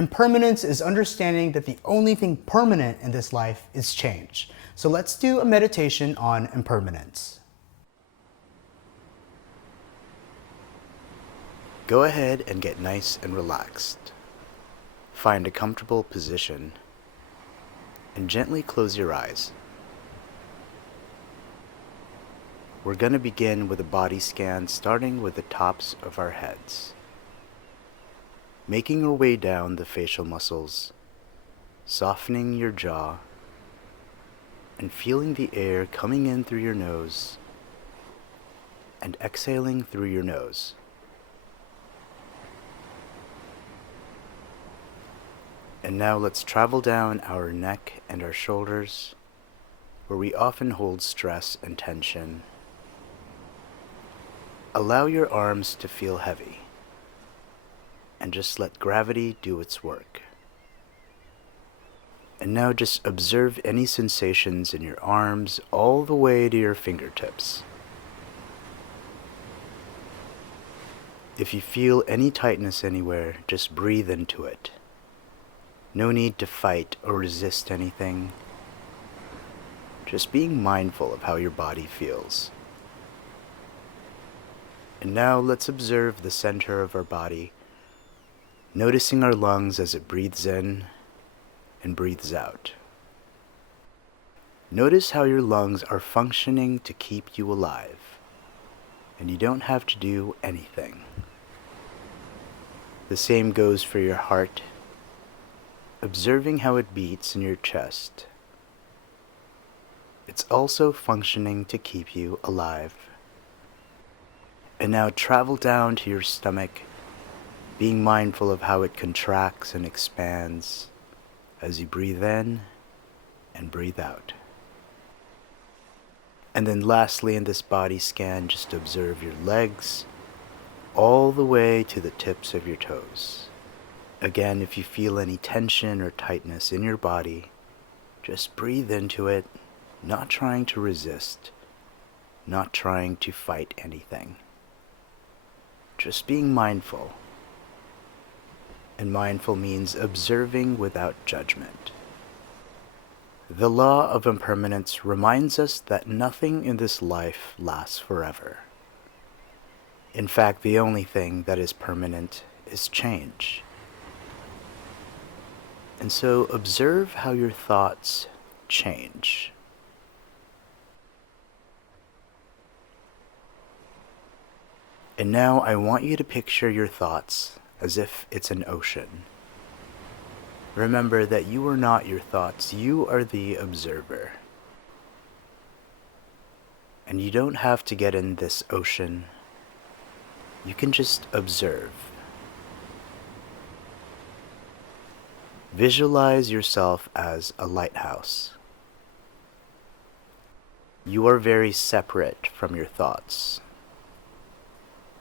Impermanence is understanding that the only thing permanent in this life is change. So let's do a meditation on impermanence. Go ahead and get nice and relaxed. Find a comfortable position and gently close your eyes. We're going to begin with a body scan starting with the tops of our heads. Making our way down the facial muscles, softening your jaw, and feeling the air coming in through your nose and exhaling through your nose. And now let's travel down our neck and our shoulders, where we often hold stress and tension. Allow your arms to feel heavy, and just let gravity do its work. And now just observe any sensations in your arms all the way to your fingertips. If you feel any tightness anywhere, just breathe into it. No need to fight or resist anything. Just being mindful of how your body feels. And now let's observe the center of our body, noticing our lungs as it breathes in and breathes out. Notice how your lungs are functioning to keep you alive, and you don't have to do anything. The same goes for your heart, observing how it beats in your chest. It's also functioning to keep you alive. And now travel down to your stomach, being mindful of how it contracts and expands as you breathe in and breathe out. And then lastly, in this body scan, just observe your legs all the way to the tips of your toes. Again, if you feel any tension or tightness in your body, just breathe into it, not trying to resist, not trying to fight anything. Just being mindful. And mindful means observing without judgment. The law of impermanence reminds us that nothing in this life lasts forever. In fact, the only thing that is permanent is change. And so observe how your thoughts change. And now I want you to picture your thoughts as if it's an ocean. Remember that you are not your thoughts, you are the observer. And you don't have to get in this ocean. You can just observe. Visualize yourself as a lighthouse. You are very separate from your thoughts.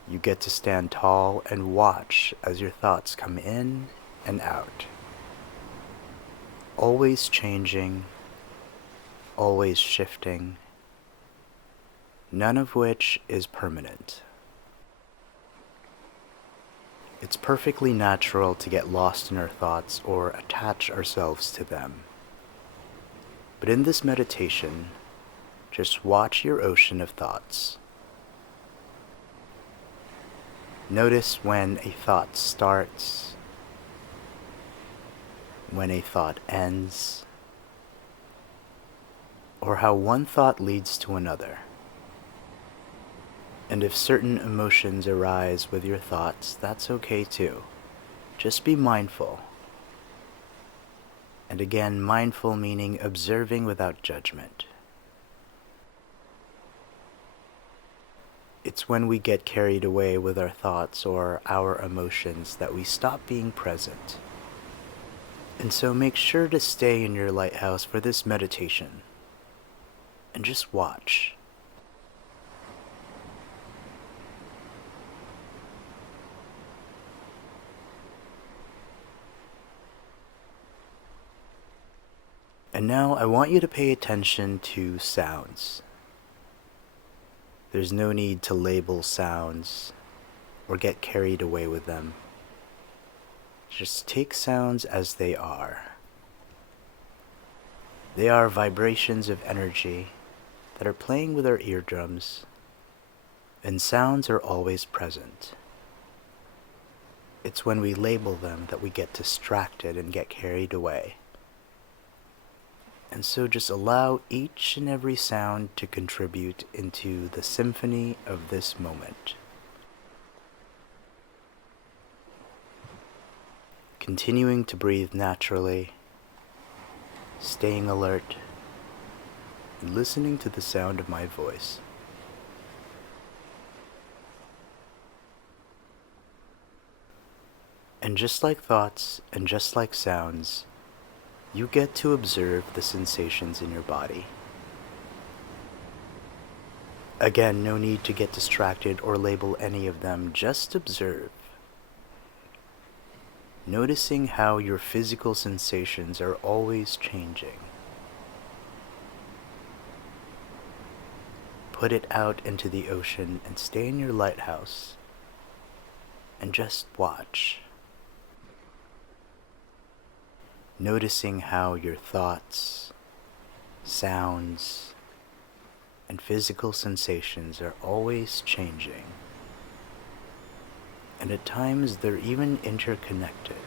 You get to stand tall and watch as your thoughts come in and out. Always changing, always shifting, none of which is permanent. It's perfectly natural to get lost in our thoughts or attach ourselves to them. But in this meditation, just watch your ocean of thoughts. Notice when a thought starts, when a thought ends, or how one thought leads to another. And if certain emotions arise with your thoughts, that's okay too. Just be mindful. And again, mindful meaning observing without judgment. It's when we get carried away with our thoughts or our emotions that we stop being present. And so make sure to stay in your lighthouse for this meditation. And just watch. And now I want you to pay attention to sounds. There's no need to label sounds or get carried away with them. Just take sounds as they are. They are vibrations of energy that are playing with our eardrums, and sounds are always present. It's when we label them that we get distracted and get carried away. And so just allow each and every sound to contribute into the symphony of this moment. Continuing to breathe naturally, staying alert, and listening to the sound of my voice. And just like thoughts and just like sounds, you get to observe the sensations in your body. Again, no need to get distracted or label any of them, just observe. Noticing how your physical sensations are always changing. Put it out into the ocean and stay in your lighthouse and just watch. Noticing how your thoughts, sounds, and physical sensations are always changing. And at times they're even interconnected.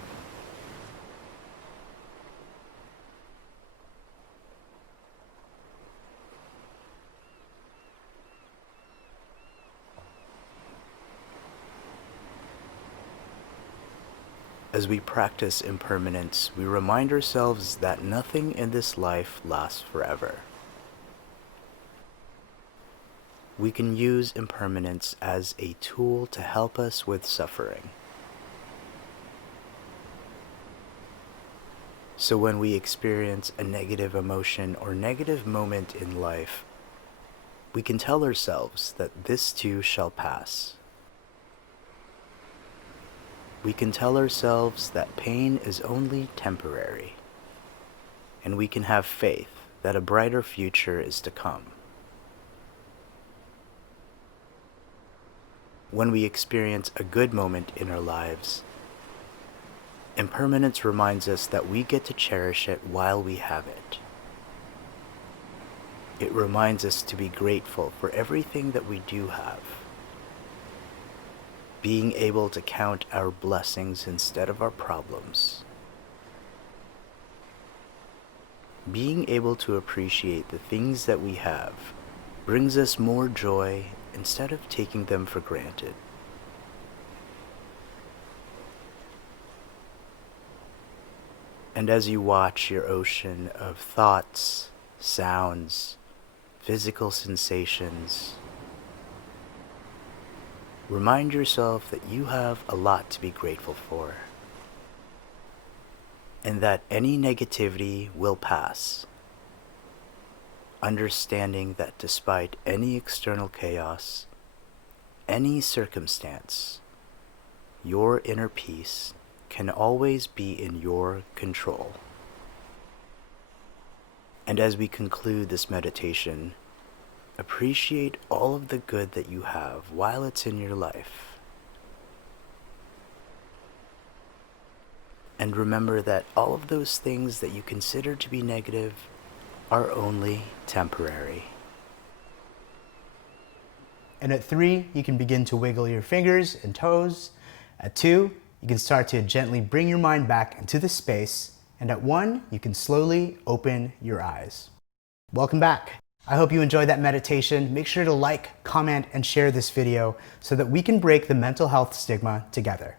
As we practice impermanence, we remind ourselves that nothing in this life lasts forever. We can use impermanence as a tool to help us with suffering. So when we experience a negative emotion or negative moment in life, we can tell ourselves that this too shall pass. We can tell ourselves that pain is only temporary, and we can have faith that a brighter future is to come. When we experience a good moment in our lives, impermanence reminds us that we get to cherish it while we have it. It reminds us to be grateful for everything that we do have. Being able to count our blessings instead of our problems. Being able to appreciate the things that we have brings us more joy instead of taking them for granted. And as you watch your ocean of thoughts, sounds, physical sensations, remind yourself that you have a lot to be grateful for, and that any negativity will pass. Understanding that despite any external chaos, any circumstance, your inner peace can always be in your control. And as we conclude this meditation, appreciate all of the good that you have while it's in your life. And remember that all of those things that you consider to be negative are only temporary. And at 3, you can begin to wiggle your fingers and toes. At 2, you can start to gently bring your mind back into the space. And at 1, you can slowly open your eyes. Welcome back. I hope you enjoyed that meditation. Make sure to like, comment, and share this video so that we can break the mental health stigma together.